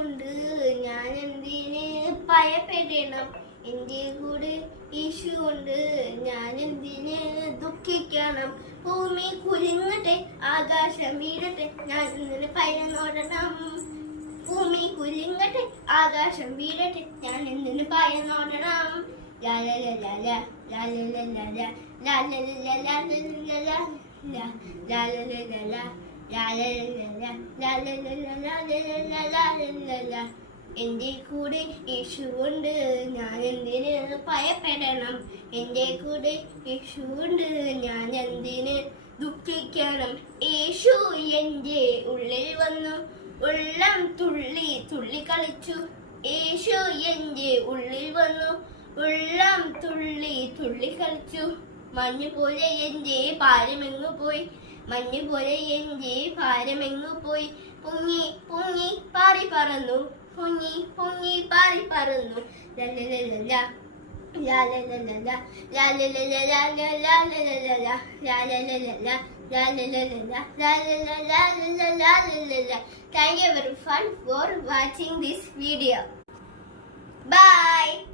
ഉണ്ട്, ഞാൻ എന്തിന് ഭയപ്പെടണം? എന്റെ കൂടെ യേശു ഉണ്ട്, ഞാൻ എന്തിന് ദുഃഖിക്കണം? ഭൂമി കുലുങ്ങട്ടെ, ആകാശം വീഴട്ടെ, ഞാൻ എന്തിന് ഭയന്നോടണം? ഭൂമി കുലുങ്ങട്ടെ, ആകാശം വീഴട്ടെ, ഞാൻ എന്തിന് ഭയന്നോടണം? ലാലലലല, ലാലലലല, ലാലലലല, ലാലലലല, ലാലലലല. എന്റെ കൂടെ യേശുവുണ്ട്, ഞാൻ എന്തിന് ഭയപ്പെടണം? എന്റെ കൂടെ യേശുവുണ്ട്, ഞാൻ എന്തിന് ദുഃഖിക്കണം? യേശു എന്റെ ഉള്ളിൽ വന്നു, ഉള്ളം തുള്ളി തുള്ളി കളിച്ചു. യേശു എന്റെ ഉള്ളിൽ വന്നു, ഉള്ളം തുള്ളി തുള്ളി കളിച്ചു. മഞ്ഞു പോലെ എന്റെ ഭാരമെങ്ങു പോയി, മഞ്ഞു പോലെ എന്റെ ഭാരമെങ്ങു പോയി. പൊങ്ങി പൊങ്ങി പാറി പറന്നു, പൊങ്ങി പൊങ്ങി പാറി പറന്നു. ലലലലല, ലാലലലല, ലാലലലല, ലാലലലല, ലാലലലല, ലാലലലല, ലാലലലല. Thank you everyone for watching this video. Bye.